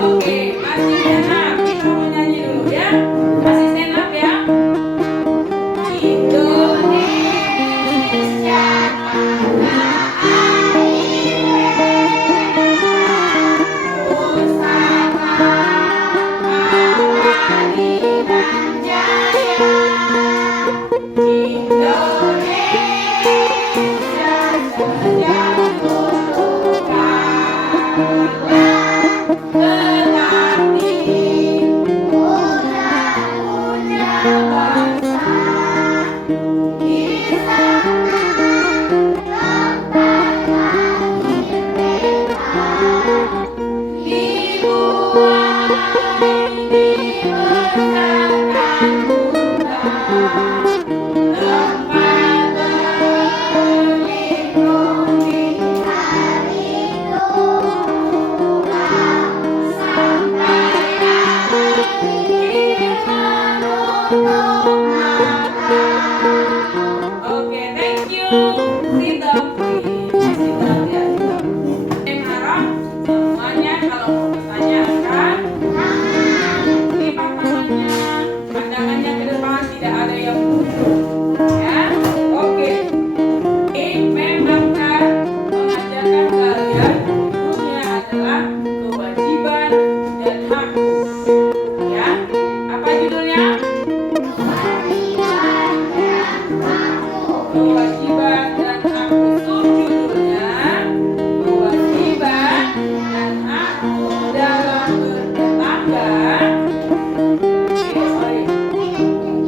Oke, masih stand up. Kita mau nyanyi dulu ya. Masih stand up ya. Indonesia tanah air, pusaka Kawaninan Jaya. Indonesia sejak dulu kalah, tetapi punya bangsa di sana tempat lahir mereka, dibuai dibesarkan Bunda, tempat berlindung di hari Tuhan, sampai akhir menutup mata. Oke, thank you. Sit down, please. Sit down ya, sit down. Saya harap semuanya kalau mau bertanyakan, lipat tangannya, pandangannya ke depan, tidak ada yang mundur. Ya, oke. Memang kan mengajarkan kalian judulnya adalah kewajiban dan hak. Ya, apa judulnya? Kewajiban dan hak. Judulnya kewajiban dan hak dalam bertetangga.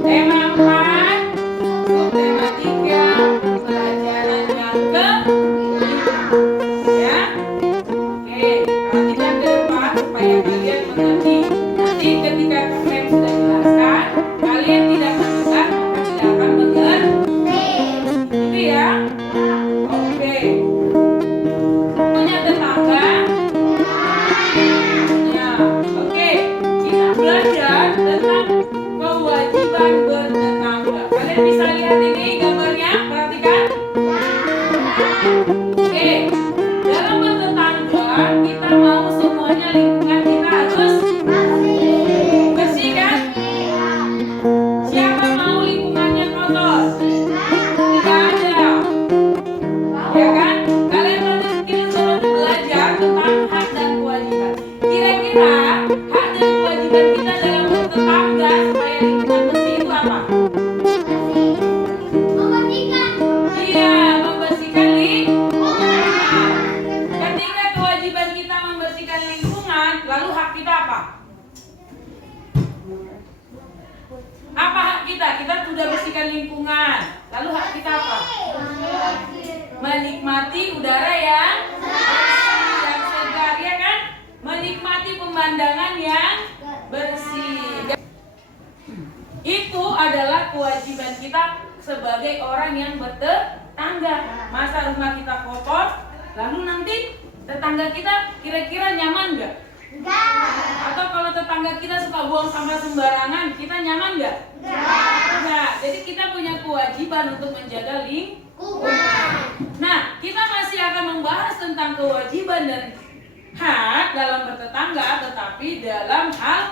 Tema 4, subtema 3, pelajaran yang ke-5. Ya. Oke, perhatikan ke depan supaya kalian mengerti. Nanti ketika kalian sudah jelaskan, kalian tidak mendengar maka tidak akan mengerti. Gitu ya. Oke. Punya tetangga? Ya. Oke. Kita belajar tentang kewajiban bertetangga. Kalian bisa lihat ini gambarnya, perhatikan. Oke, dalam bertetangga kita mau semuanya lingkungan kita harus bersih kan? Siapa mau lingkungannya kotor? Tidak ada. Ya kan? Kalian kita sudah belajar tentang hak dan kewajiban. Kira-kira hak dan kewajiban kita dalam bertetangga supaya lingkungan bersih itu apa? Iya, membersihkan lingkungan. Ketika kewajiban kita membersihkan lingkungan, lalu hak kita apa? Apa hak kita? Kita sudah bersihkan lingkungan. Lalu hak kita apa? Menikmati udara yang segar, ya kan? Menikmati pemandangan yang bersih. Itu adalah kewajiban kita sebagai orang yang bertetangga. Masa rumah kita kotor, lalu nanti tetangga kita kira-kira nyaman nggak? Atau kalau tetangga kita suka buang sampah sembarangan, kita nyaman nggak? Enggak. Jadi kita punya kewajiban untuk menjaga lingkungan. Nah, kita masih akan membahas tentang kewajiban dan hak dalam bertetangga, tetapi dalam hal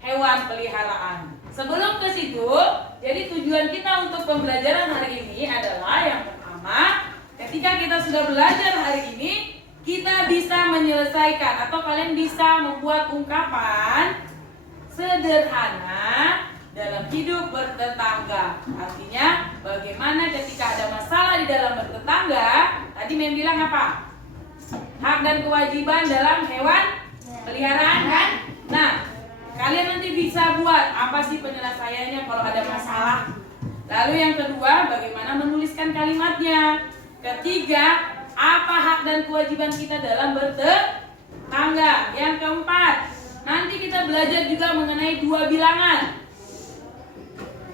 hewan peliharaan. Sebelum ke situ, jadi tujuan kita untuk pembelajaran hari ini adalah yang pertama, ketika kita sudah belajar hari ini, kita bisa menyelesaikan atau kalian bisa membuat ungkapan sederhana dalam hidup bertetangga. Artinya, bagaimana ketika ada masalah di dalam bertetangga, tadi Mem bilang apa? Hak dan kewajiban dalam hewan peliharaan kan? Nah, kalian nanti bisa buat apa sih penyelesaiannya kalau ada masalah. Lalu yang kedua, bagaimana menuliskan kalimatnya. Ketiga, apa hak dan kewajiban kita dalam bertetangga. Yang keempat, nanti kita belajar juga mengenai dua bilangan.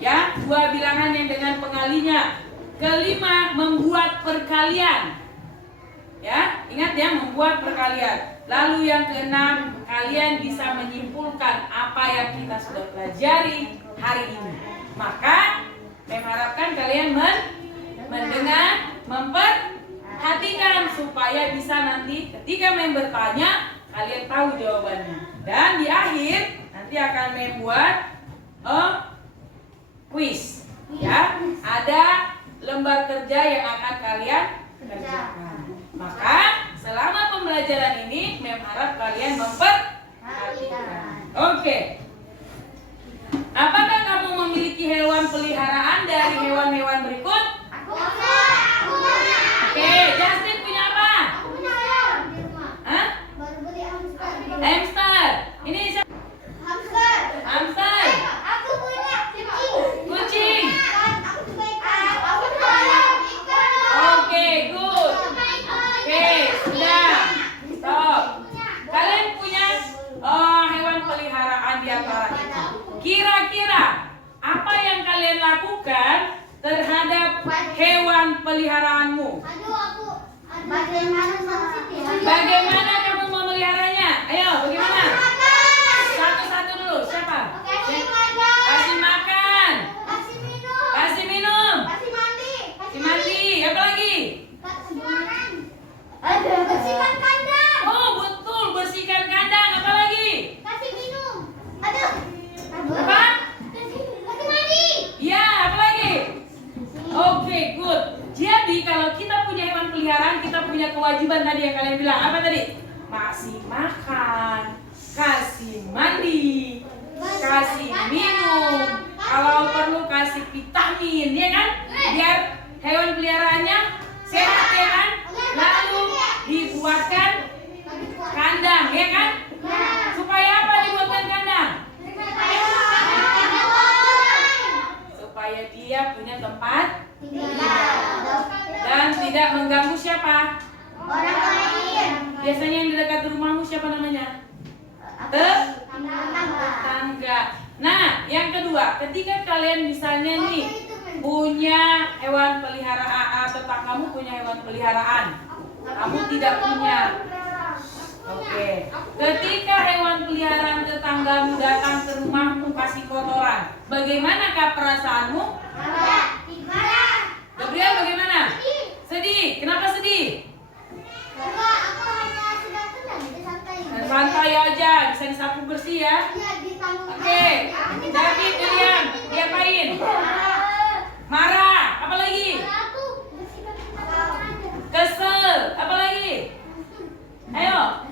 Ya, dua bilangan yang dengan pengalinya. Kelima, membuat perkalian. Ya, ingat ya, membuat perkalian. Lalu yang keenam, kalian bisa menyimpulkan apa yang kita sudah pelajari hari ini. Maka, mengharapkan kalian mendengar, memperhatikan supaya supaya bisa nanti ketika Mem bertanya kalian tahu jawabannya. Dan di akhir nanti akan Mem buat quiz. Ya, ada lembar kerja yang akan kalian kerjakan. Maka selama pembelajaran ini Mem harap kalian memperhatikan. Oke. Apakah kamu memiliki hewan peliharaan dari hewan-hewan berikut? Aku punya. Oke, Justin punya apa? Aku punya ayam di rumah. Hah? Baru beli hamster. Hamster. Ini siapa? Hamster. Hamster. Aku punya kucing. Kucing. Aku juga ikan. Aku punya ayam. Ikan. Oke, good. Oke, sudah. Stop. Kalian punya hewan peliharaan di antara itu. Kira-kira apa yang kalian lakukan terhadap hewan peliharaanmu? Aduh, aku. Bagaimana sensitif? Bagaimana kamu memeliharanya? Ayo, bagaimana? Satu-satu dulu. Siapa? Kasih makan. Kasih makan. Kasih minum. Kasih minum. Kasih mandi. Kasih mandi. Apa lagi? Kasih makan. Aduh, bersihkan kandang. Oh, betul. Bersihkan kandang. Apa lagi? Kasih minum. Aduh. Apa? Kasih mandi. Ya, apa lagi? Oke, good. Jadi kalau kita punya hewan peliharaan, kita punya kewajiban tadi yang kalian bilang. Apa tadi? Kasih makan, kasih mandi, kasih minum. Kalau perlu kasih vitamin, ya kan? Biar hewan peliharaannya sehat, ya kan? Lalu dibuatkan kandang, ya kan? Supaya apa dibuatkan kandang? Supaya dia punya tempat dan tidak mengganggu siapa? Orang lain. Biasanya yang di dekat rumahmu siapa namanya? Tetangga. Nah, yang kedua, ketika kalian misalnya nih punya hewan peliharaan, tetanggamu punya hewan peliharaan, kamu tidak punya. Oke. Ketika hewan peliharaan tetanggamu datang ke rumahmu kasih kotoran, bagaimanakah perasaanmu? Gabriel, bagaimana? Sedih. Kenapa sedih? Aku hanya sedang tenang, jadi santai. Santai aja, bisa disapu bersih ya. Iya, ditanggung. Oke. David, William, diapain? Marah. Apa lagi? Aku bersihkan kandang. Kesel. Apa lagi? Ayo.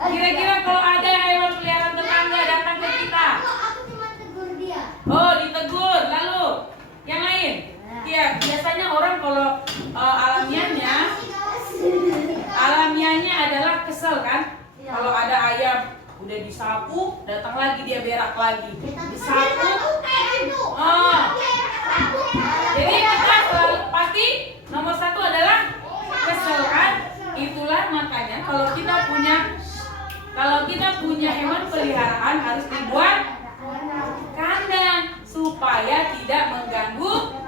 Kira-kira kalau ada hewan peliharaan tetangga datang ke kita. Aku cuma tegur dia. Oh, ditegur. Lalu yang lain? Iya, biasanya orang kalau alamiahnya adalah kesel kan? Kalau ada ayam udah disapu, datang lagi dia berak lagi. Disapu. Oh. Jadi kita selalu pasti nomor satu adalah kesel kan? Itulah makanya kalau kita punya hewan peliharaan harus dibuat kandang supaya tidak mengganggu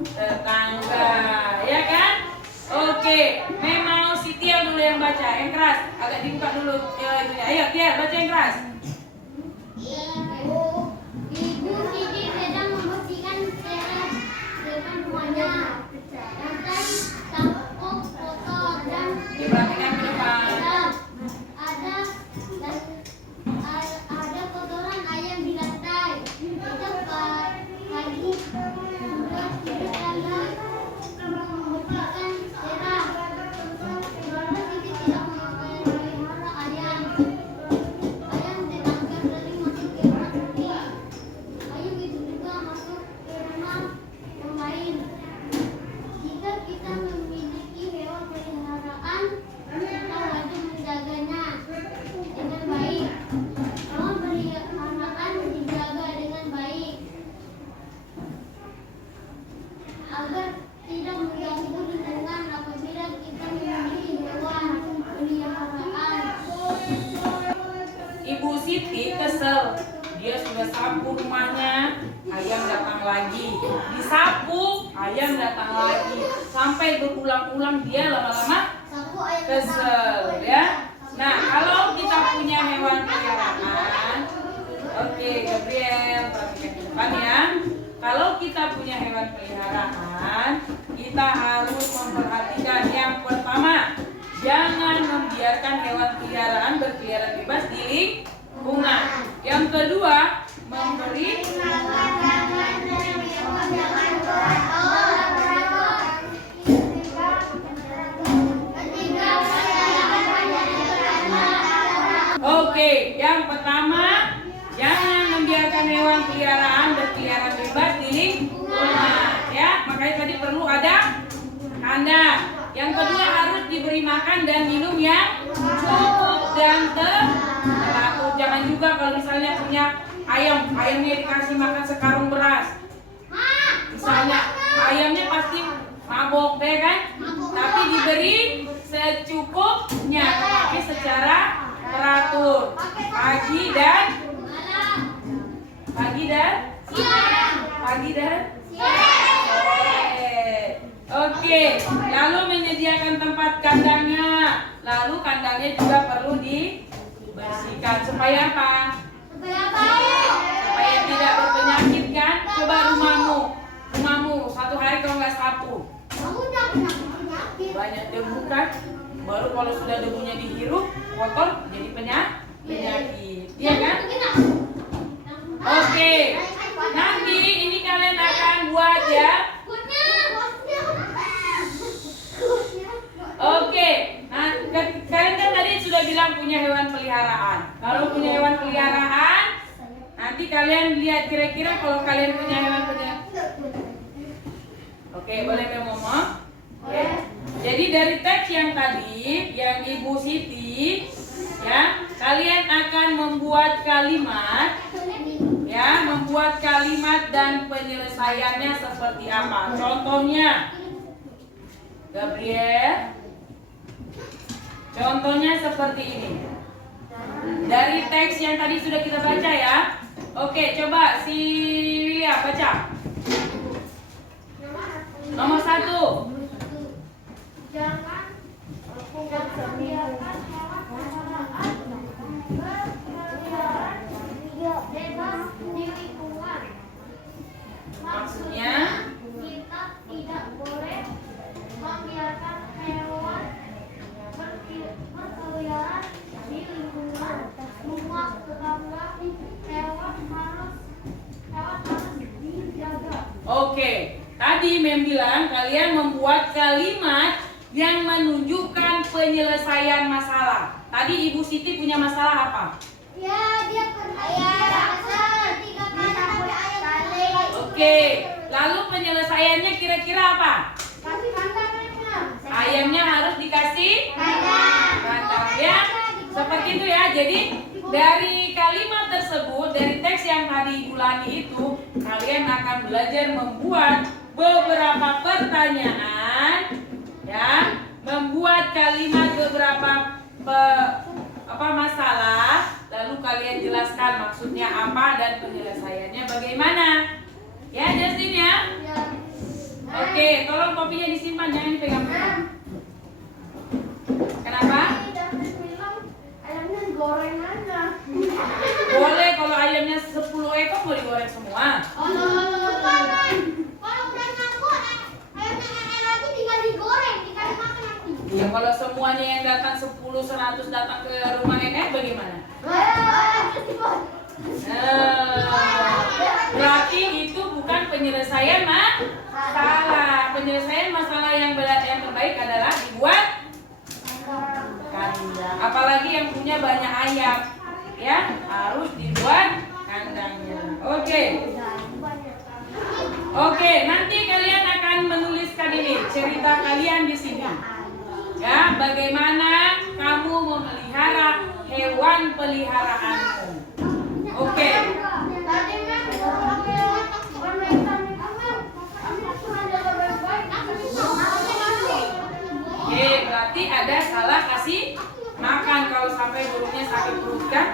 tetangga, ya kan? Oke, memang Sitia dulu yang baca, yang keras. Agak dibuka dulu itunya. Ayo, Tia, baca yang keras. Ibu Siti sedang membersihkan teras depan rumahnya. Lantai sapu kotor dan Diperhatikan ke depan. ada kotoran ayam di lantai. Cepat pagi sudah tidur kandang membersihkan teras. Karena Siti tidak memelihara ayam. Ayam ditangkap dari masuk ke rumah Siti. Ayam itu juga masuk ke rumah yang lain. Jika kita memiliki hewan peliharaan, kita wajib menjaganya dengan baik. Hewan peliharaan dijaga dengan baik agar tidak mengganggu lingkungan apabila kita memiliki hewan peliharaan. Ibu Siti kesel. Dia sudah sapu rumahnya, ayam datang lagi. Disapu, ayam datang lagi. Sampai berulang-ulang dia lama-lama Sapu ayam kesel, ya. Nah, kalau kita punya hewan peliharaan, oke, Gabriel, perhatikan ke depan ya. Kalau kita punya hewan peliharaan, kita harus memperhatikan yang pertama, jangan Oke, yang pertama, jangan membiarkan hewan peliharaan berkeliaran bebas di lingkungan. Ya, makanya tadi perlu ada kandang. Yang kedua, harus diberi makan dan minum yang cukup dan teratur. Jangan juga kalau misalnya punya ayamnya dikasih makan sekarung beras. Misalnya ayamnya pasti mabok, ya kan? Tapi diberi secukupnya, tetapi secara teratur. Pagi dan sore. Oke, lalu menyediakan tempat kandangnya. Lalu kandangnya juga perlu dibersihkan supaya apa? Supaya tidak berpenyakit kan? Coba rumahmu satu hari kalau nggak sapu, banyak debu kan? Baru kalau sudah debunya dihirup, kotor jadi penyakit, iya kan? Oke, nanti ini kalian akan buat ya. Oke, nah kalian kan tadi sudah bilang punya hewan peliharaan. Kalau punya hewan peliharaan, nanti kalian lihat kira-kira kalau kalian punya hewan peliharaan. Oke, boleh ngomong? Oke. Jadi dari teks yang tadi, yang Ibu Siti, ya, kalian akan membuat kalimat, ya, membuat kalimat dan penyelesaiannya seperti apa? Contohnya, Gabriel. Contohnya seperti ini. Dari teks yang tadi sudah kita baca ya. Oke, coba si William baca. Nomor 1. Jangan membiarkan hewan peliharaan berkeliaran bebas di lingkungan. Maksudnya kita tidak boleh membiarkan hewan berkeliaran di lingkungan. Rumah tetangga hewan harus dijaga. oke. Tadi Mem bilang kalian membuat kalimat yang menunjukkan penyelesaian masalah. Tadi Ibu Siti punya masalah apa? Ya, dia pernah Oke, lalu penyelesaiannya kira-kira apa? kasih kandangnya. Ayamnya harus dikasih kandang ya. Seperti itu ya. Jadi dari kalimat tersebut, dari teks yang tadi Ibu Lani itu, kalian akan belajar membuat beberapa pertanyaan, ya, membuat kalimat beberapa masalah, lalu kalian jelaskan maksudnya apa dan penyelesaiannya bagaimana. Ya, Justin ya. Oke, tolong kopinya disimpan, jangan dipegang-pegang. Kenapa? Ayamnya goreng aja. Boleh kalau ayamnya 10 ekor mau digoreng semua. Kalau udah nyambut, ayamnya lagi tinggal digoreng, dikasih makan nanti. Ya kalau semuanya yang datang 10, 100 datang ke rumah nenek bagaimana? Berarti itu bukan penyelesaian masalah. Penyelesaian masalah yang terbaik adalah dibuat kandang. Apalagi yang punya banyak ayam, ya harus dibuat kandangnya. Oke, nanti kalian akan menuliskan ini cerita kalian di sini. Ya, bagaimana kamu memelihara hewan peliharaanmu. Oke. Oke, berarti ada salah kasih makan kalau sampai burungnya sakit perut kan?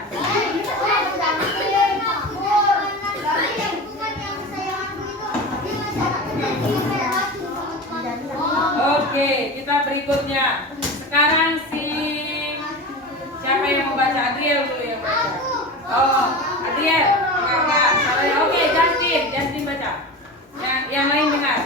Oke, kita berikutnya. Sekarang siapa yang mau baca? Adriel dulu yang baca. Oh, Adriel. Enggak. Oke, Justin baca. Yang lain dengar.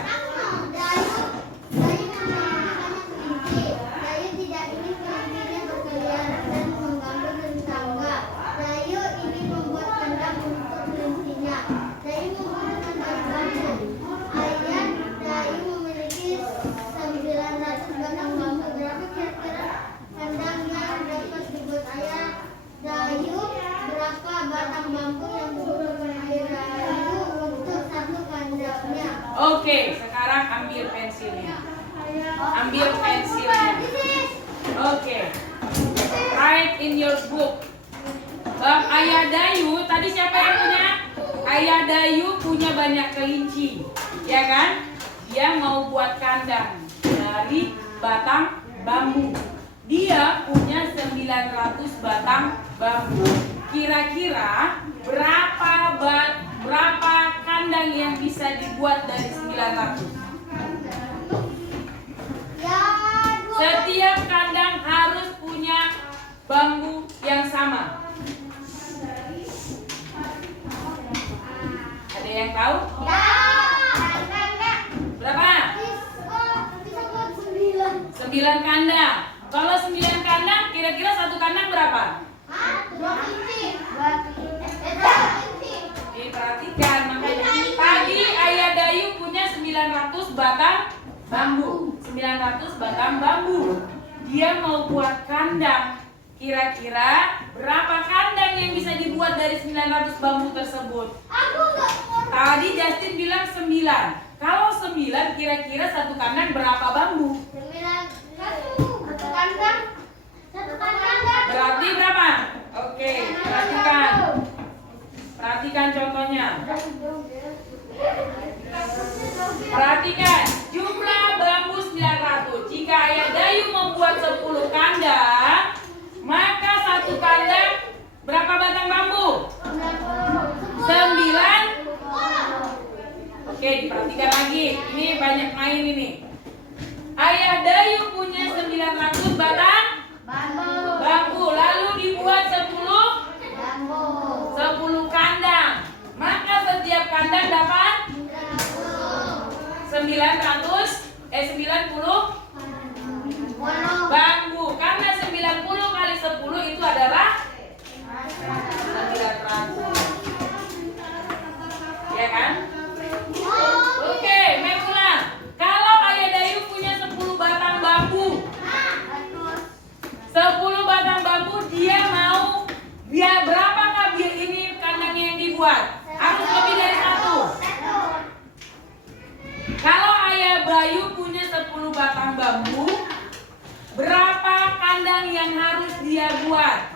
Dayu Oke, sekarang ambil pensilnya. Ambil pensilnya. Oke. Write in your book. Bang Ayah Dayu, tadi siapa yang punya? Ayah Dayu punya banyak kelinci, ya kan? Dia mau buat kandang dari batang bambu. Dia punya 900 batang bambu. Kira-kira berapa kandang yang bisa dibuat dari 900? Setiap kandang harus punya bambu yang sama. Ada yang tahu? Berapa? 9 kandang. Kalau 9 kandang, kira-kira satu kandang berapa? Diperhatikan, makanya tadi Ayah Dayu punya 900 batang bambu. 900 batang bambu. Dia mau buat kandang. Kira-kira berapa kandang yang bisa dibuat dari 900 bambu tersebut? Tadi Justin bilang 9. Kalau 9, kira-kira satu kandang berapa bambu? Berarti berapa? Oke, perhatikan. Perhatikan contohnya. Perhatikan, jumlah bambu 900. Jika Ayah Dayu membuat 10 kandang, maka satu kandang berapa batang bambu? 9. Oke, diperhatikan lagi. Ini banyak main ini. Ayah Dayu punya 900 batang bambu. Lalu dibuat 10 kandang. Maka setiap kandang dapat 90 bambu. Karena 90 kali 10 itu adalah 900. Ya kan? Oke, main ulang. Kalau Ayah Dayu punya 10 batang bambu, 10 batang bambu, dia mau berapakah biar ini kandangnya yang dibuat? Harus lebih dari 1. Kalau Ayah Dayu punya 10 batang bambu, berapa kandang yang harus dia buat?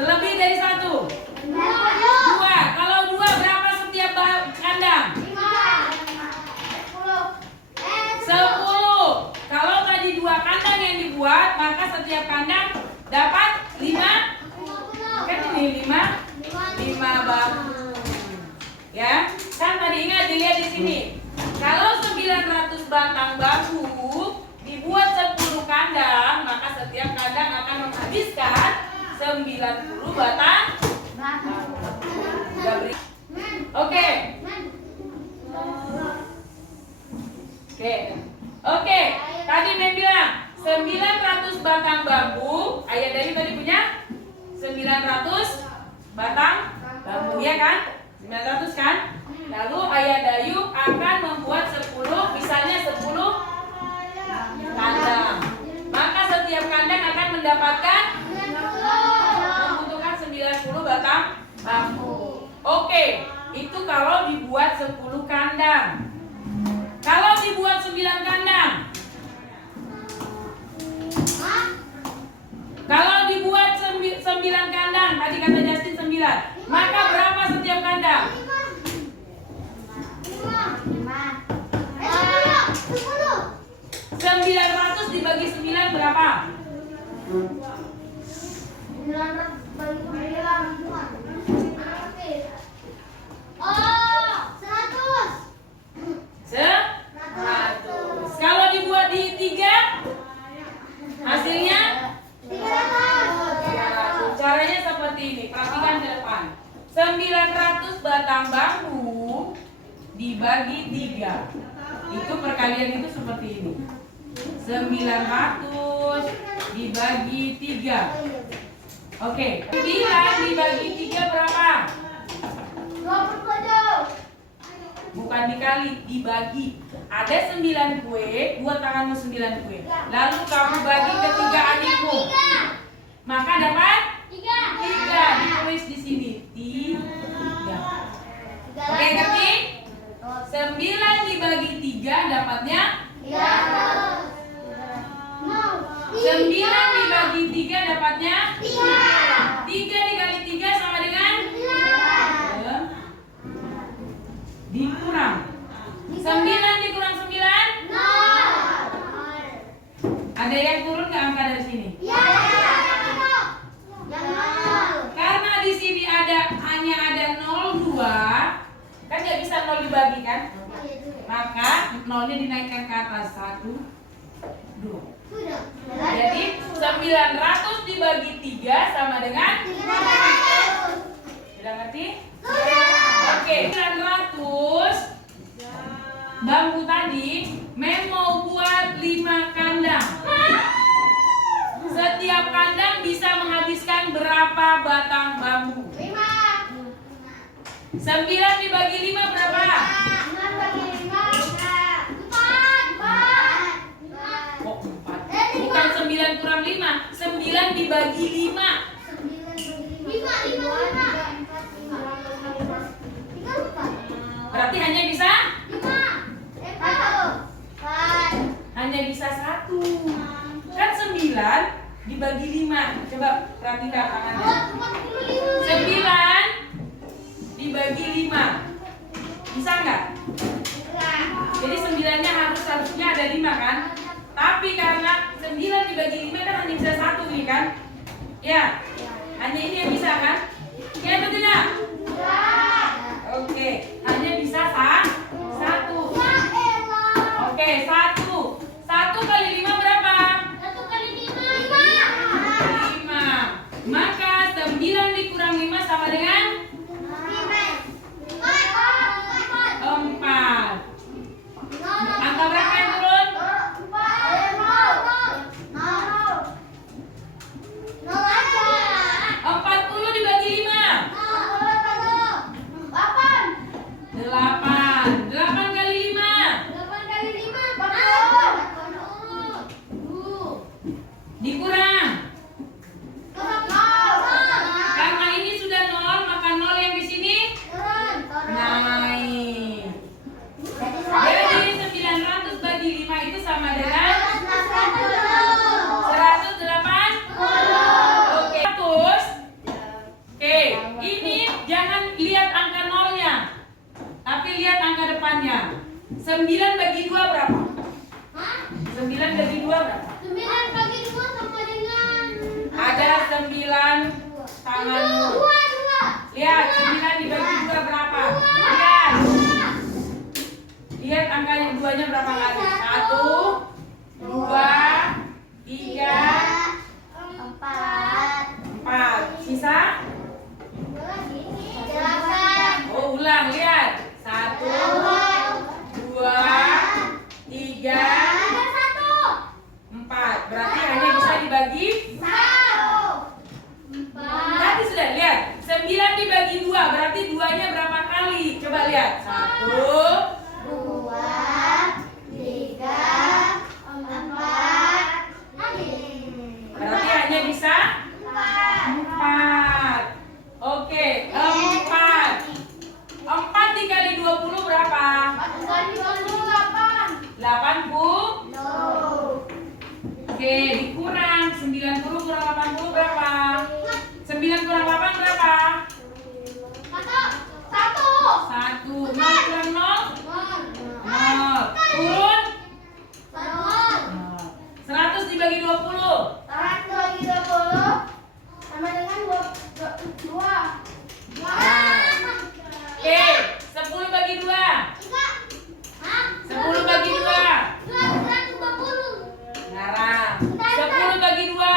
Lebih dari 1. 2. Kalau 2, berapa setiap kandang? 10. Kalau tadi 2 kandang yang dibuat, maka setiap kandang dapat 5. Kan ini 5 bambu. Ya, kan tadi ingat dilihat di sini. Kalau 900 batang bambu dibuat 10 kandang, maka setiap kandang akan menghabiskan 90 batang bambu. Oke. Oke. Tadi Mem bilang 900 batang bambu. Ayah Dayu tadi punya 900 batang bambu, ya kan? 900 kan? Lalu Ayah Dayu akan membuat 10, misalnya 10 kandang. Maka setiap kandang akan mendapatkan membutuhkan 90 batang bambu. Oke, itu kalau dibuat 10 kandang. Kalau dibuat 9 kandang. Kalau dibuat 9 kandang, tadi kata Justin 9. Maka berapa setiap kandang? 900 dibagi 9 berapa? 100. Kalau dibuat di 3, hasilnya 300. Caranya seperti ini. Perhatikan ke depan. 900 batang bambu dibagi 3. Itu perkalian itu seperti ini. 900 dibagi 3. Oke, 9 dibagi 3 berapa? 27. Bukan dikali, dibagi. Ada 9 kue, buat tanganmu 9 kue. Lalu kamu bagi ke 3 adikmu. Maka dapat 3. Ditulis di sini. 3. Oke, ngerti? 9 9 dibagi 3 dapatnya 3. 3 dikali 3 sama dengan dikurang 9 dikurang 9. Ada yang turun nggak angka dari sini? Karena di sini hanya ada 02, kan nggak bisa 0 dibagi kan? Maka 0-nya dinaikkan ke atas 1, 2. Jadi 900 dibagi 3 sama dengan sudah ngerti? Oke, 900 bambu tadi mau buat 5 kandang. Setiap kandang bisa menghabiskan berapa batang bambu? 9 dibagi 5 berapa? 4. Bukan 9 kurang 5, 9 dibagi 5. Berarti hanya bisa satu. Kan 9 dibagi 5. Coba perhatikan tangannya. 9 dibagi 5. Bisa nggak? Jadi 9-nya harusnya ada 5 kan? Tapi karena 9 dibagi 5 kan hanya bisa 1 nih kan? Ya. Hanya ini yang bisa kan? Ya atau tidak? Oke, hanya bisa 1. Oke, 1. 1 kali 5 berapa? 5. Maka 9 dikurang 5 sama dengan 4. Angka berapa yang turun? 40 dibagi 5. 8. 8 kali 5. Dikurang. Karena ini sudah 0, maka 0 yang di sini naik. Jadi 900 bagi 5 itu sama dengan 108. Oke, terus. Oke, ini jangan lihat angka 0-nya, tapi lihat angka depannya. 9 bagi 2 berapa? 9 bagi 2 berapa? Ada 9 tanganmu. Lihat 9 dibagi 2 berapa? Lihat. Lihat angkanya 2-nya berapa kali? 1, 2, 3, 4. Sisa? Oh, ulang, lihat. 1, 2, 3, 4. Berarti hanya bisa dibagi. Tadi sudah lihat. 9 dibagi 2, berarti 2-nya berapa kali? Coba lihat. 1, berarti hanya bisa 4. Oke, 4. 4 dikali 20 berapa? 80. Oke, dikurang 90 kurang 80 berapa? 9 kurang 8 berapa? 1. 0 kurang 0? 0. Turun? 100 dibagi 20. Oke, 10 bagi 2. 10 bagi 2. Ngarang. 10 bagi 2.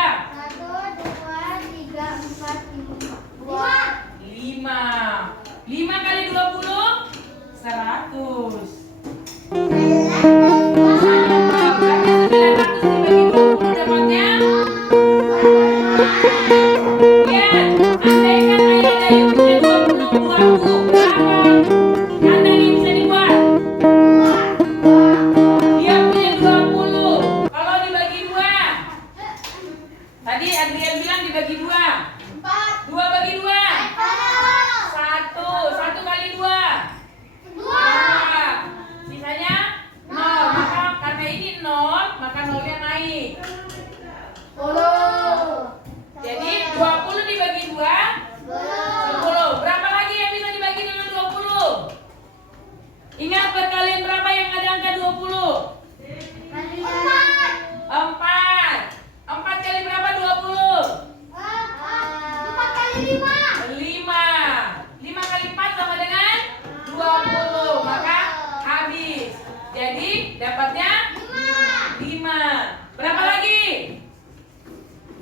5. 5 kali 20? 100. Tadi Adrian bilang dibagi 2. 2 bagi 2. 1 kali 2. 2. Sisanya 0. Maka karena ini 0, maka 0-nya naik.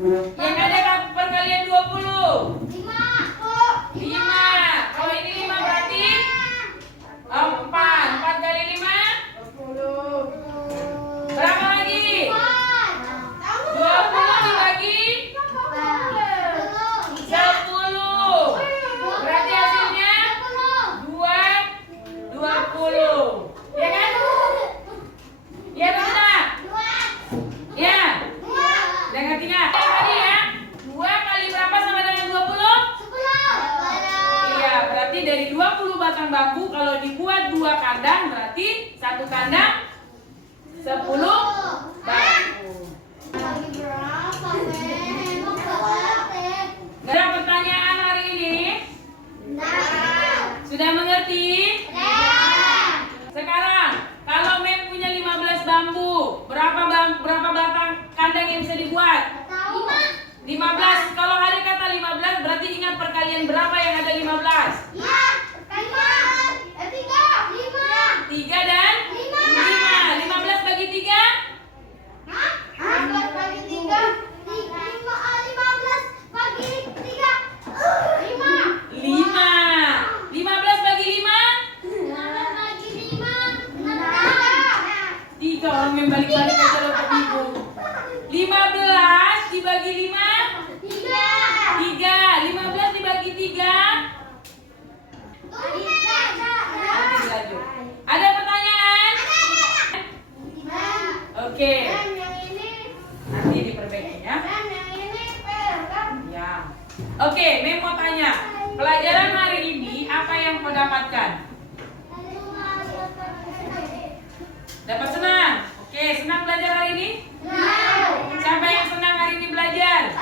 Yang ada perkalian 20. 5. Kalau ini 5 berarti 4. 4 kali 5 berapa lagi? 20 dibagi 10. Berarti hasilnya 20. Ya kan? Ya benar. Ya. Dengan tinggal. Tadi ya. 2 kali berapa sama dengan 20? Iya, berarti dari 20 batang bambu kalau dibuat 2 kandang berarti 1 kandang 10 bambu. Ada pertanyaan hari ini? Sudah mengerti? Sekarang, kalau Mem punya 15 bambu, berapa batang kandang yang bisa dibuat? 15. Kalau hari kata 15 berarti ingat perkalian berapa yang ada 15? 3 dan 5. 15 bagi 3? 5. 15 bagi 5? 3. Orang yang balik-balik aja loh Pak Ibu. 15 dibagi 5? 3. 15 dibagi 3? Nanti lanjut. Ada pertanyaan? Oke. Nanti diperbaiki ya. Ya. Oke, Mem mau tanya. Pelajaran hari ini apa yang kau dapatkan? Dapat senang? Oke, senang belajar hari ini? Siapa yang senang hari ini belajar?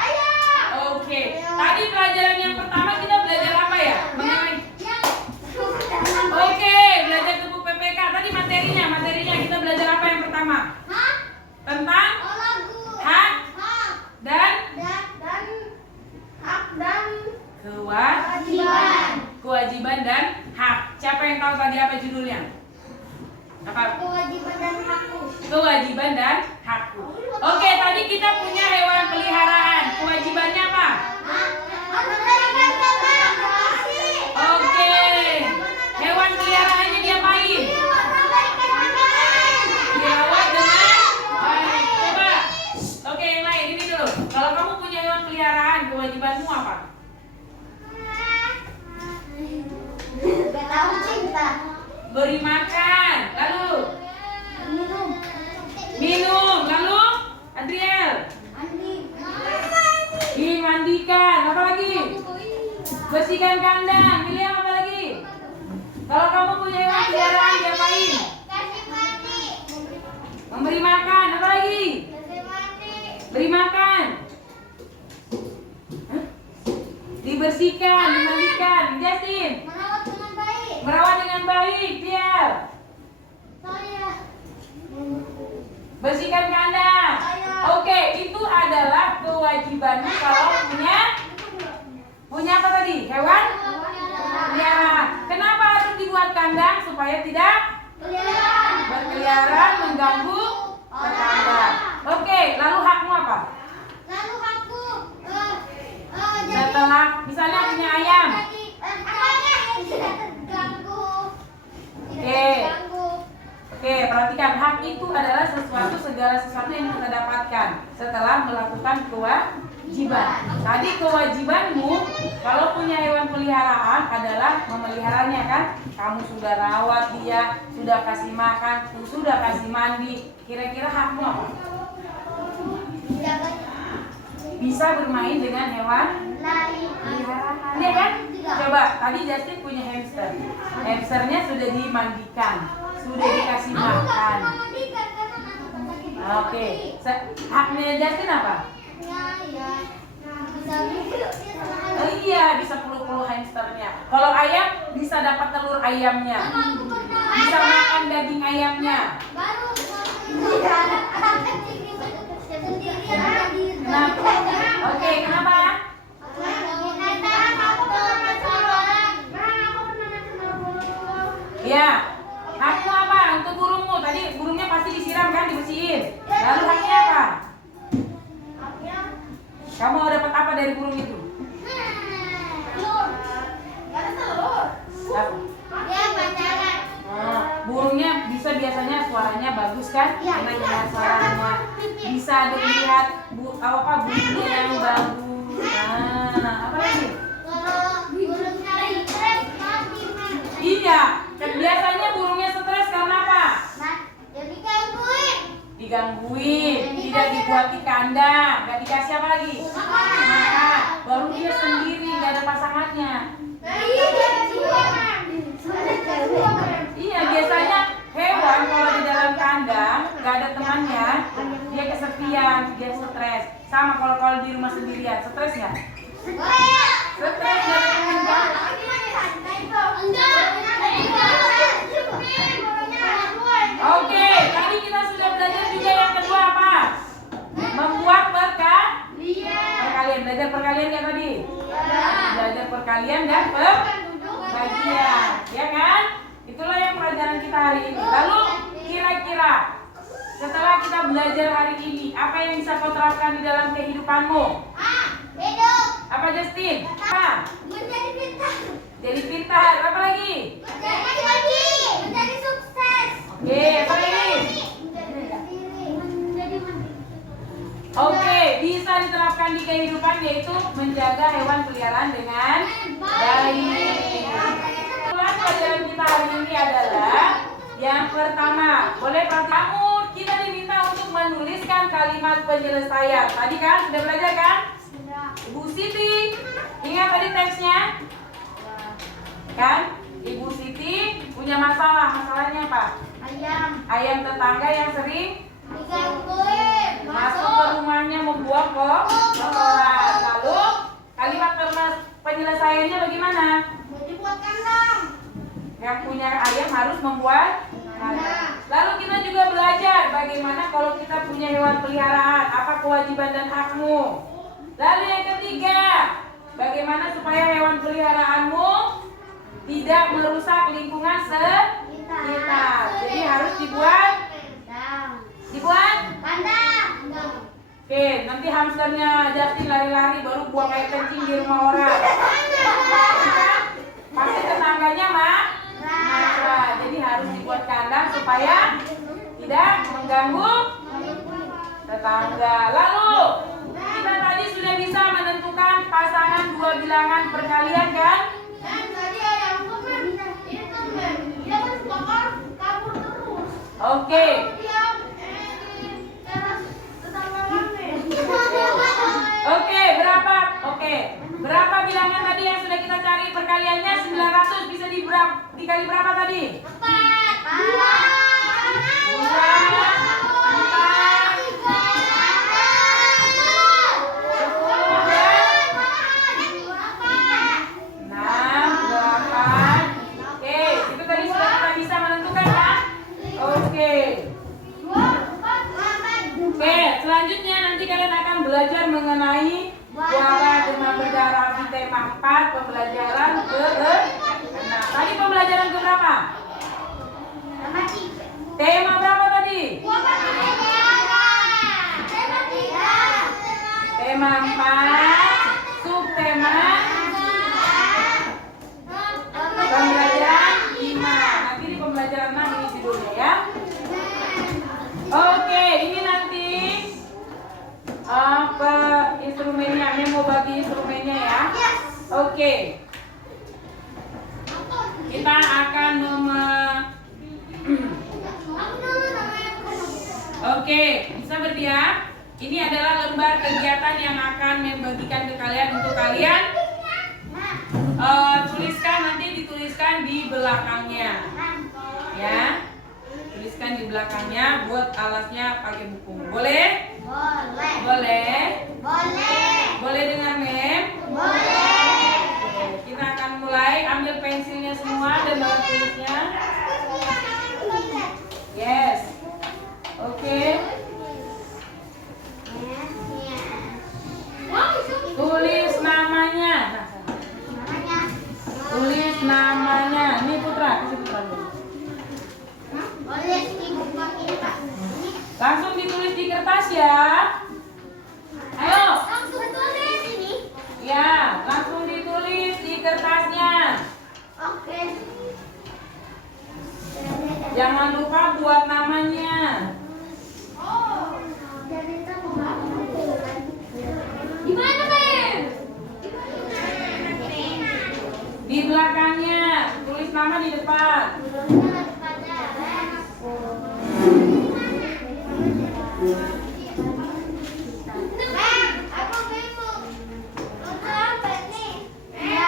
Oke. Tadi pelajaran yang pertama kita belajar apa ya? Mengenai Oke, belajar tebuk PPK. Tadi materinya kita belajar apa yang pertama? Tentang hak dan kewajiban dan hak. Siapa yang tahu tadi apa judulnya? Apa? Kewajiban dan hakku. Oke, tadi kita punya hewan peliharaan. Kewajibannya apa? Oke. Hewan peliharaannya diapain? Dirawat dengan baik. Coba. Oke, yang lain ini dulu. Kalau kamu punya hewan peliharaan, kewajibanmu apa? Beri makan. Lalu minum. Lalu Adriel dimandikan. Apa lagi? Bersihkan kandang. William apa lagi? Kalau kamu punya hewan peliharaan diapain? Memberi makan. Apa lagi? Beri makan. Dibersihkan, dimandikan. Justin. Merawat dengan baik. Tiel. Bersihkan kandang. Oke, itu adalah kewajibanmu kalau punya apa tadi? Hewan? Ya. Kenapa harus dibuat kandang? Supaya tidak berkeliaran mengganggu tetangga. Oke, lalu hakmu apa? Setelah misalnya punya ayam. Oke, perhatikan, hak itu adalah segala sesuatu yang kita dapatkan setelah melakukan kewajiban. Tadi kewajibanmu kalau punya hewan peliharaan adalah memeliharanya kan? Kamu sudah rawat dia, sudah kasih makan, sudah kasih mandi. Kira-kira hakmu apa? Bisa bermain dengan hewan peliharaan, ya kan? Coba, tadi Justin punya hamster. Hamsternya sudah dimandikan, sudah dikasih makan. Oke, haknya Justin apa? Oh iya, bisa peluk-peluk hamsternya. Kalau ayam bisa dapat telur ayamnya, bisa makan daging ayamnya. Kenapa? Oke, kenapa? Ya, hakmu apa untuk burungmu? Tadi burungnya pasti disiram kan, dibersihin. Lalu haknya apa? Kamu dapat apa dari burung itu? Telur. Ada telur. Apa? Ya, pacaran. Burungnya biasanya suaranya bagus kan? Iya. Karena dengan suaranya bisa dilihat bunyinya yang bagus. Nah, apa lagi? Kalau burungnya stres mati. Iya, kan biasanya burungnya stres karena apa? Nah, jadi gangguin. Digangguin, tidak dibuat di kandang, nggak dikasih apa lagi? Makan, baru dia sendiri, nggak ada pasangannya. Iya, biasanya hewan kalau di dalam kandang nggak ada temannya, dia kesepian, dia stres. Sama kalau di rumah sendirian, stres nggak? Stres nggak ada teman kan? Oke, tadi kita sudah belajar juga yang kedua apa? Membuat perkalian. Belajar perkalian ya tadi? Belajar perkalian dan pembagian, ya kan? Itulah yang pelajaran kita hari ini. Lalu kira-kira setelah kita belajar hari ini, apa yang bisa kau terapkan di dalam kehidupanmu? Apa Justin? Apa? Jadi pintar. Apa lagi? Menjadi sukses. Oke, apa lagi? Oke, bisa diterapkan di kehidupan yaitu menjaga hewan peliharaan dengan baik. Pelajaran kita hari ini adalah yang pertama, boleh kamu kita diminta untuk menuliskan kalimat penyelesaian. Tadi kan sudah belajar kan? Ibu Siti, ingat tadi teksnya? Kan? Ibu Siti punya masalahnya apa? Ayam tetangga yang sering masuk ke rumahnya membuang kotoran. Lalu kalimat penyelesaiannya bagaimana? Yang punya ayam harus membuat kandang. Lalu kita juga belajar bagaimana kalau kita punya hewan peliharaan, apa kewajiban dan hakmu. Lalu yang ketiga, bagaimana supaya hewan peliharaanmu tidak merusak lingkungan sekitar. Jadi harus dibuat Oke, nanti hamsternya Justin lari-lari baru buang air kencing di rumah orang. Pasti tetangganya marah. Jadi harus dibuat kandang supaya tidak mengganggu tetangga. Lalu kita tadi sudah bisa menentukan pasangan dua bilangan perkalian kan? Oke. Berapa bilangan tadi yang sudah kita cari perkaliannya? 900 bisa dikali berapa tadi? 4, 5, 6, 8. Oke, selanjutnya nanti kalian akan belajar mengenai wabah demam berdarah di tema 4 pembelajaran ke-6. Tadi pembelajaran ke berapa? Tema berapa tadi? Tema 4, subtema pembelajaran 5. Nanti di pembelajaran 6 ini judulnya ya. Oke, ini nanti apa instrumennya? Ini mau bagi instrumennya ya. Oke. Kita akan Oke, bisa berdiam. Ini adalah lembar kegiatan yang akan membagikan ke kalian untuk kalian tuliskan, nanti dituliskan di belakangnya. Ya. Tuliskan di belakangnya, buat alasnya pakai buku. Boleh? Boleh dengar mem? Oke, kita akan mulai. Ambil pensilnya semua dan bawa tulisnya. Yes. Oke. Tulis namanya. Tulis namanya. Ini Putra, kasih Putra dulu. Langsung ditulis di kertas ya. Ayo. Jangan lupa buat namanya. Gimana, Ben? Di belakangnya, tulis nama di depan.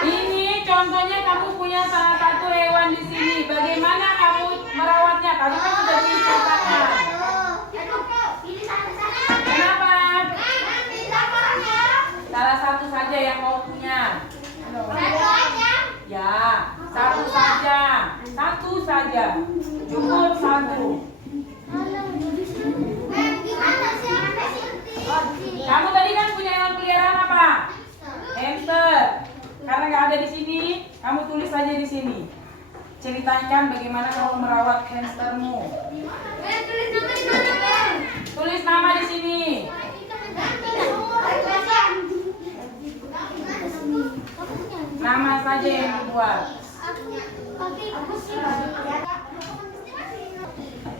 Ini contohnya kamu punya salah satu hewan di sini. Bagaimana kamu merawatnya? Tadi kan sudah diceritakan. Kenapa? Salah satu saja yang kau punya. Ya, satu saja. Satu saja. Cukup satu. Kamu tadi kan punya hewan peliharaan apa? Hamster. Karena nggak ada di sini, kamu tulis saja di sini. Ceritakan bagaimana kamu merawat hamstermu. Tulis nama di sini. Nama saja yang dibuat.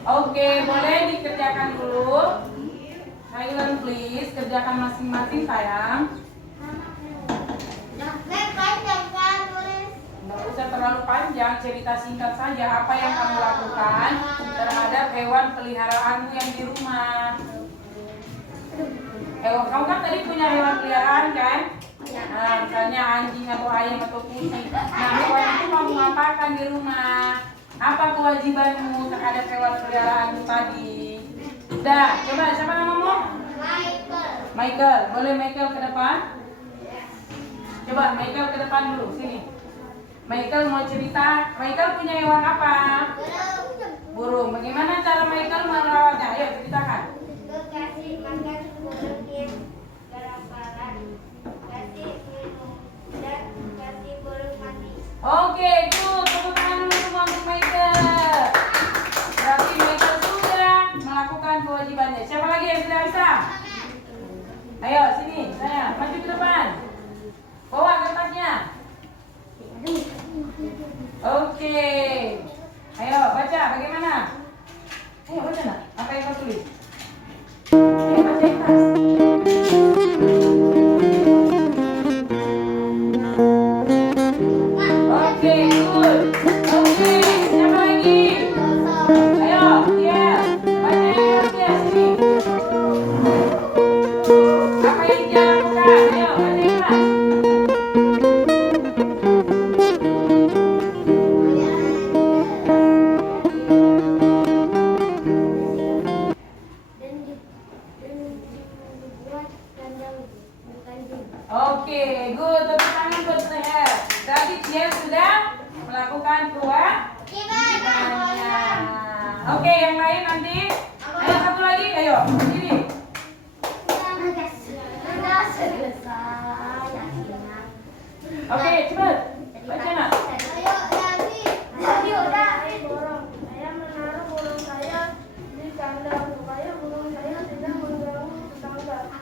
Oke, boleh dikerjakan dulu. Silent please, kerjakan masing-masing sayang. Nggak usah terlalu panjang, cerita singkat saja apa yang kamu lakukan terhadap hewan peliharaanmu yang di rumah. Kamu kan tadi punya hewan peliharaan kan? Nah, misalnya anjing atau ayam atau kucing. Nah, hewan itu kamu ngapakan di rumah? Apa kewajibanmu terhadap hewan peliharaanmu tadi? Udah, coba siapa namamu? Michael. Boleh Michael ke depan? Coba Michael ke depan dulu, sini. Michael mau cerita, Michael punya hewan apa? Burung. Bagaimana cara Michael merawatnya? Ayo ceritakan. Kasih makan burungin, garam-garam, kasih minum, dan kasih burung mati. Oke, good. Tepuk tangan dulu semua untuk Michael. Berarti Michael sudah melakukan kewajibannya. Siapa lagi yang tidak bisa? Ayo sini, saya maju ke depan. Bawa kertasnya. Oke. Ayo baca bagaimana? Ayo baca nak. Apa yang kau tulis? Ayo baca yang tas. Oke, good. Oke, siapa lagi? Ayo, dia. Baca yang tas dia sini. Apa yang dia lakukan? Ayo baca yang tas. Oke, good. Tepuk tangan buat saya. Berarti dia sudah melakukan kewajibannya. Oke, yang lain nanti. Ayo satu lagi, ayo. Sini. Oke, cepat. Baca nak. Saya menaruh burung saya di kandang supaya burung saya tidak mengganggu tetangga.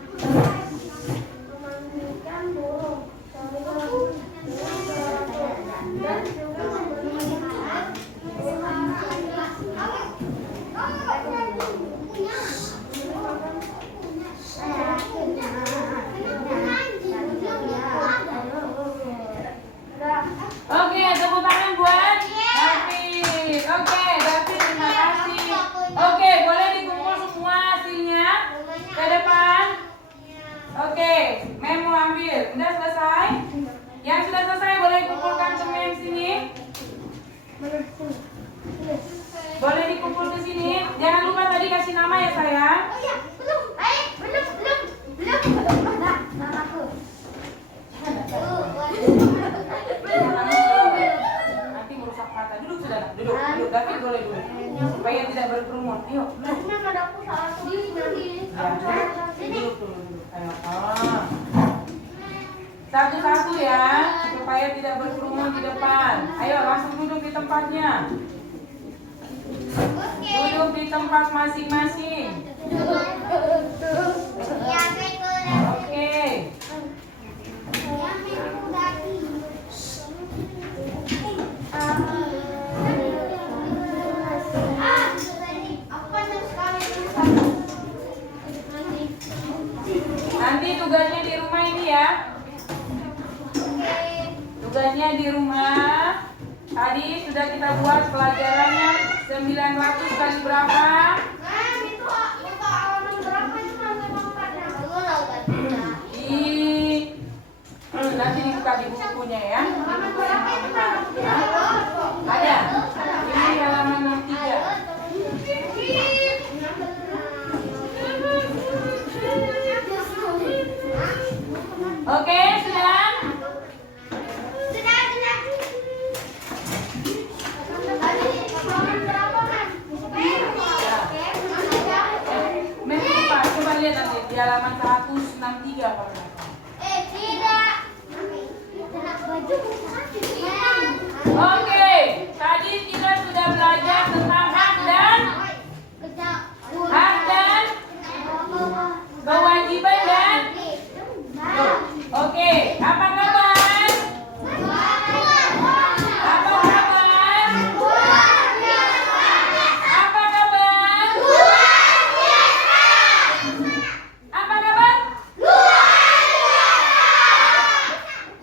Memandikan burung dan juga memberi makan. Oke, tepuk tangan buat David. Oke, David terima kasih. Oke, boleh dikumpul semua hasilnya ke depan. Oke, memo ambil. Udah selesai? Yang sudah selesai boleh kumpulkan ke mem sini. Boleh dikumpul ke sini. Jangan lupa tadi kasih nama ya sayang. Nanti merusak mata. Duduk sudah. Duduk. David boleh duduk. Supaya tidak berkerumun. Ayo. Duduk dulu. Ayo. Satu-satu ya, supaya tidak berkerumun di depan. Ayo langsung duduk di tempatnya. Duduk di tempat masing-masing. Oke. ya. Tugasnya di rumah. Tadi sudah kita buat pelajarannya 900 kali berapa? Nanti dibuka di bukunya ya. Ada. Ini halaman 63. Oke, sudah? Pak, coba lihat nanti di halaman 163 kalau nggak salah. Oke, tadi kita sudah belajar tentang hak dan kewajiban dan oke, apa kabar? Apa kabar? Apa kabar? Apa kabar?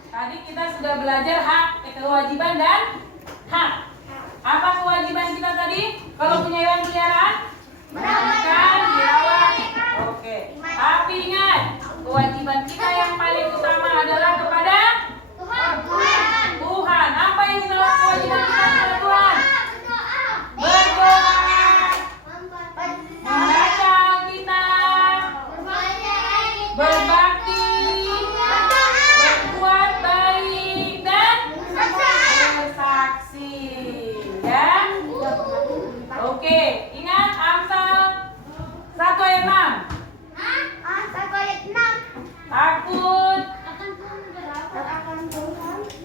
Tadi kita sudah belajar hak, kewajiban dan hak. Apa kewajiban kita tadi? Kalau punya hewan peliharaan? Mandikan, dirawat. Oke. Tapi ingat, kewajiban kita yang paling utama adalah kepada Tuhan. Apa yang adalah kewajiban kita kepada Tuhan? Berdoa, membaca Alkitab, berbakti, berbuat baik dan bersaksi. Ya. Oke, ingat Amsal 1 ayat 6.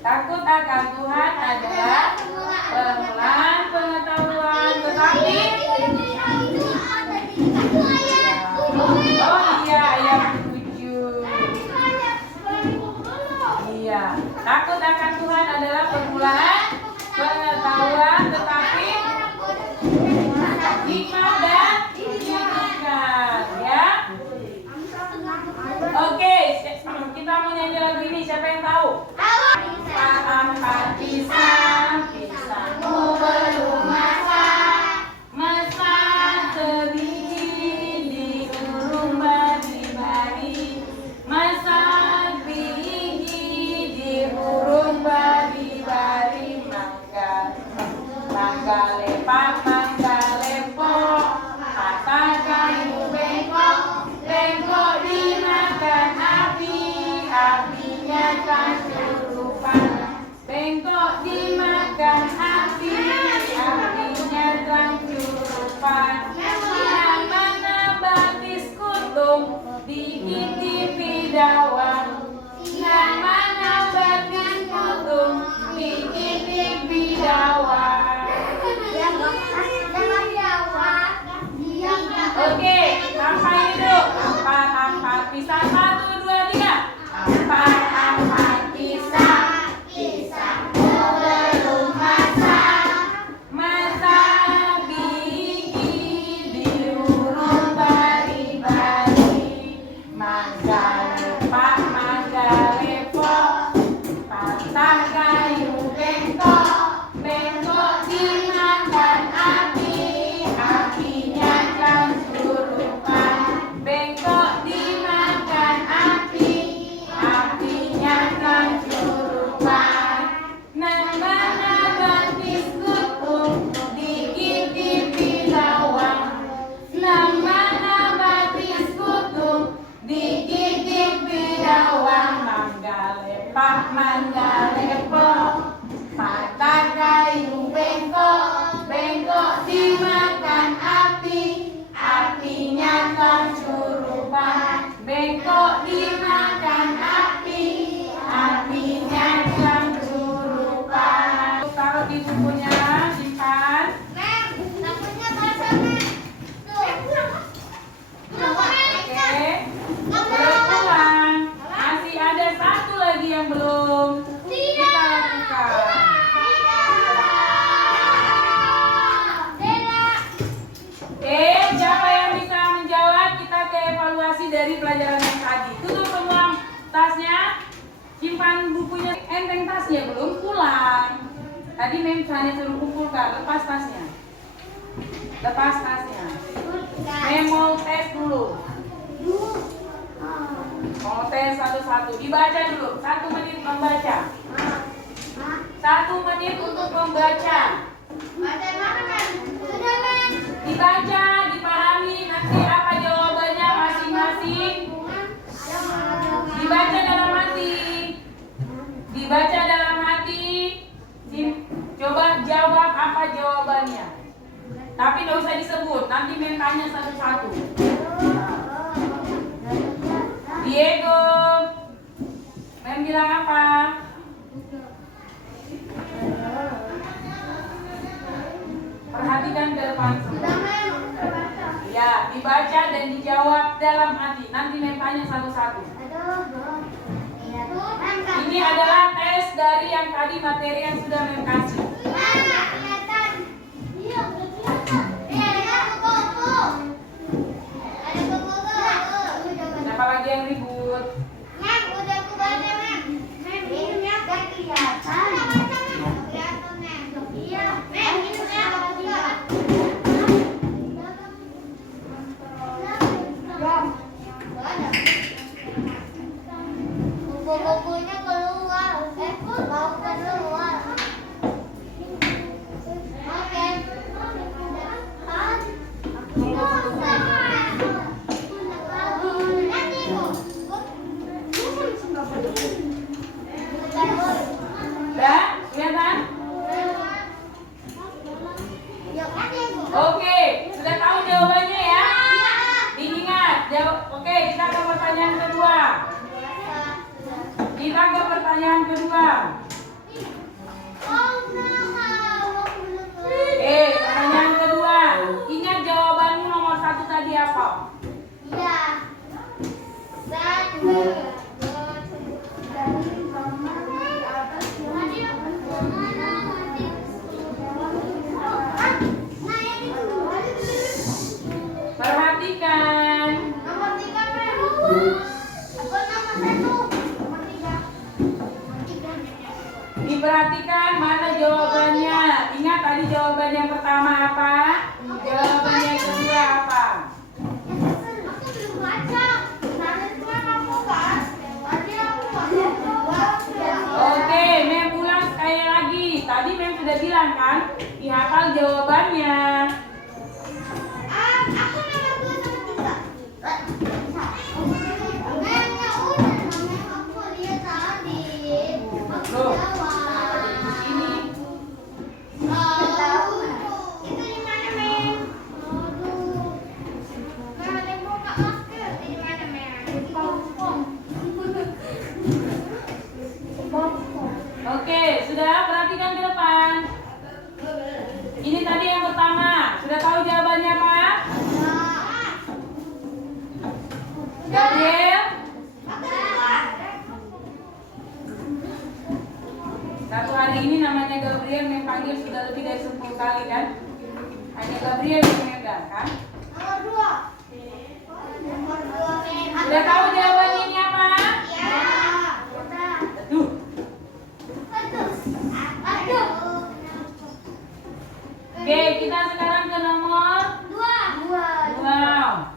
Takut akan Tuhan adalah permulaan pengetahuan, tetapi oh iya, ayat 7. Iya, takut akan Tuhan adalah permulaan pengetahuan, tetapi hikmat dan didikan, ya. Oke, kita mau nyanyi lagu ini, siapa yang tahu? Empat pisang, pisangmu belum masak, masak sebiji diurung bari-bari, masak biji diurung bari-bari, mangga lepak, mangga lepok, patah kayu bengkok, bengkok dimakan api, apinya kesurupan. Bengkok dimakan api, apinya kesurupan. Yang mana batis kutung, dikit bidawang. Yang mana batis kutung, dikit bidawang. Oke, sampai itu. Empat pisang, 1, 2, 3. Empat pisang, pisangmu belum masak, masak biji diurung bari-bari, mangga lepak, mangga lepok, patah kayu bengkok, bengkok dimakan api, apinya kesurupan. Bengkok dimakan api, apinya kesurupan. Nambah batis kutung, dikit bidawang. Nambah batis kutung, dikit bidawang. Mangga lepak, mangga lepok, patah kayu bengkok, bengkok dimakan api, apinya kesurupan. Bengkok dimakan api, apinya kesurupan. Taruh di bukunya, simpan. Oke, berulang. Masih ada satu lagi yang belum. tasnya belum pulang. Tadi Mem hanya suruh kumpulkan, lepas tasnya. Lepas tasnya. Mem mau tes dulu. Mau tes satu-satu. Dibaca dulu. 1 menit membaca. 1 menit untuk membaca. Dibaca, dipahami, nanti apa jawabannya masing-masing. Dibaca dalam hati. Dibaca dalam hati. Coba jawab apa jawabannya. Tapi nggak usah disebut. Nanti Mem tanya satu-satu. Diego, Mem bilang apa? Perhatikan ke depan semua. Ya, dibaca dan dijawab dalam hati. Nanti Mem tanya satu-satu. Ini adalah tes dari yang tadi materi yang sudah Mem kasih. Siapa lagi yang ribut? Buku-bukunya keluar, mau keluar. Oke. Udah? Kelihatan? Oke, sudah tahu jawabannya ya? Diingat. Oke, kita ke pertanyaan kedua. Kita ke pertanyaan kedua. Pertanyaan kedua. Ingat jawabanmu nomor 1 tadi apa? Iya. Perhatikan. Nomor 3 Aku nomor 1. Nomor 3. Diperhatikan mana jawabannya. Ingat tadi jawaban yang pertama apa? Jawaban yang kedua apa? Aku belum baca. Nanti cuma aku kan. Tadi aku baca. Oke, Mem ulang sekali lagi. Tadi Mem sudah bilang kan, dihafal jawabannya. Aku nomor 2 sama 3. Memangnya udah namanya aku lihat tadi. Aku Loh, jawab. di sini. Itu di mana, Mem? Aduh. Nggak ada yang buka masker. Di mana, Mem? Di pom-pom. Oke, sudah perhatikan ke depan. Ini tadi yang pertama. Sudah tahu jawabannya apa? Gabriel? Satu hari ini namanya Gabriel Mem panggil sudah lebih dari 10 kali kan? Hanya Gabriel yang megang kan? Nomor 2. Nomor 2, Mem. Sudah tahu jawabannya ini apa? Iya. Tuh. Aduh. Oke, kita sekarang ke nomor 2. wow.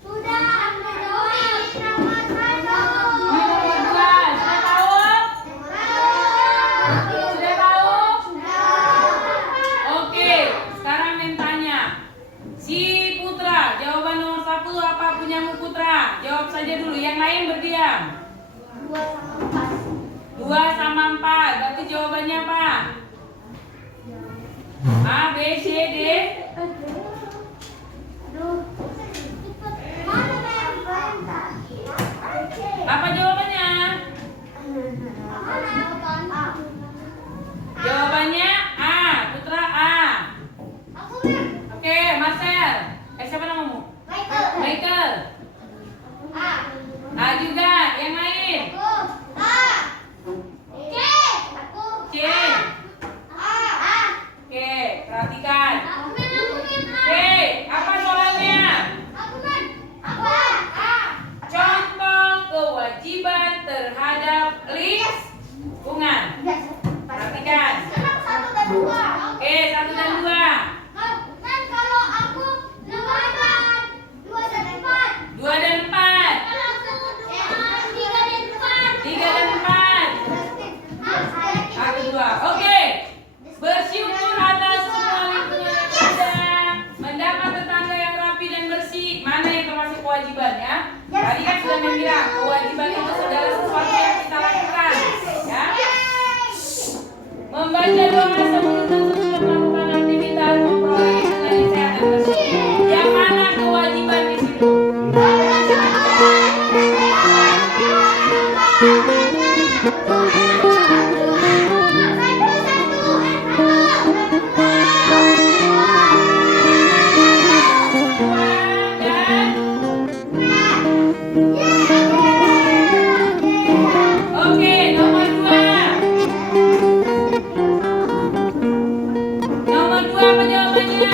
Sudah. Ini nomor 1. Ini nomor 2. Sudah tahu? Sudah tahu? Oke, sekarang Mem tanya. Si Putra, jawaban nomor 1 apa punyamu Putra? Jawab saja dulu, yang lain berdiam. 2 sama 4, berarti jawabannya apa? A, B, C, D. Apa jawabannya? Jawabannya A, Putra A. Oke, Marcel. Siapa namamu? Michael. A juga, yang lain. C. Oke, perhatikan. C, apa soalnya? Contoh kewajiban terhadap lingkungan. kewajiban yang bilang. Kewajiban itu adalah sesuatu yang kita lakukan, ya. Membaca doa sebelum dan sesudah melakukan aktivitas memperoleh dengan kesehatan tersebut. Yang mana kewajiban di situ? Oke, nomor 2. Nomor 2 apa jawabannya?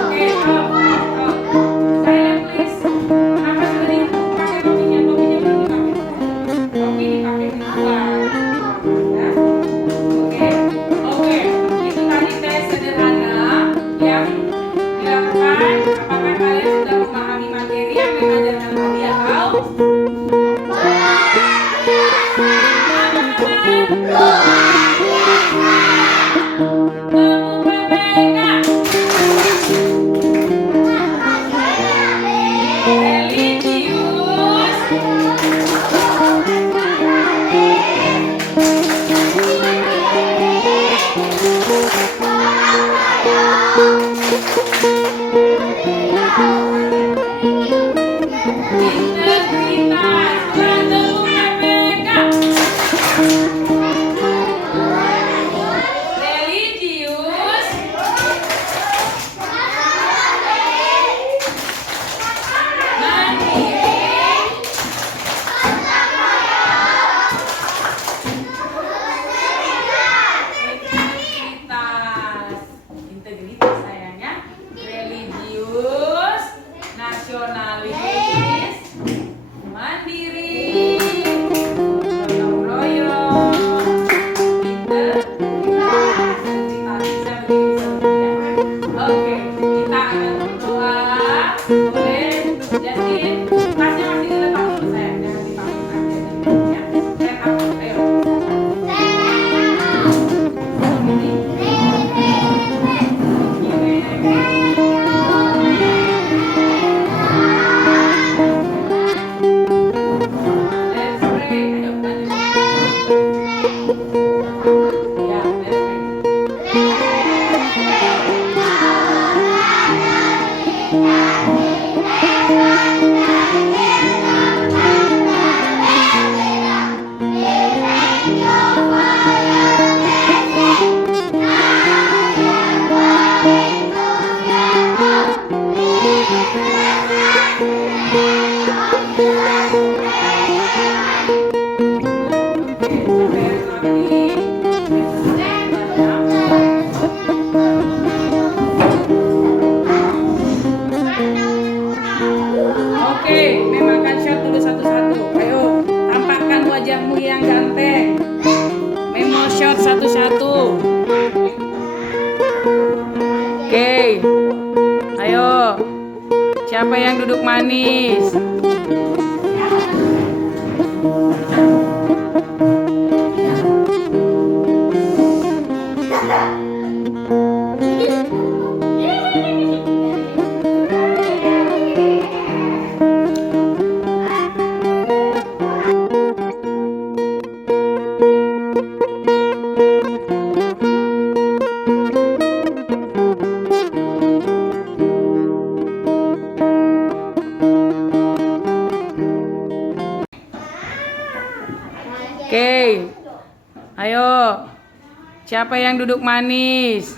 Oke, stop. Silent please. Kenapa sudah dipakai topinya? Topinya belum dipakai. Topi dipakai di luar. Ya. Oke. Itu tadi tes sederhana yang dilakukan. Apakah kalian sudah memahami materi yang diajarkan tadi atau? Integritas sayangnya. Religius, nasionalis, mandiri, gotong royong, integritas. Bisa begitu ya. Oke, kita akan berdoa. Boleh, Justin. Tasnya masih diletak dulu sayang, jangan dipakai ya. Stand up, ayo. Let's pray. Ayo, lanjut. Ya, let's pray. Oke, memakan shot dulu satu-satu. Ayo, tampakkan wajahmu yang ganteng. Memo shot satu-satu. Oke, ayo. Siapa yang duduk manis? Oke, ayo. Siapa yang duduk manis?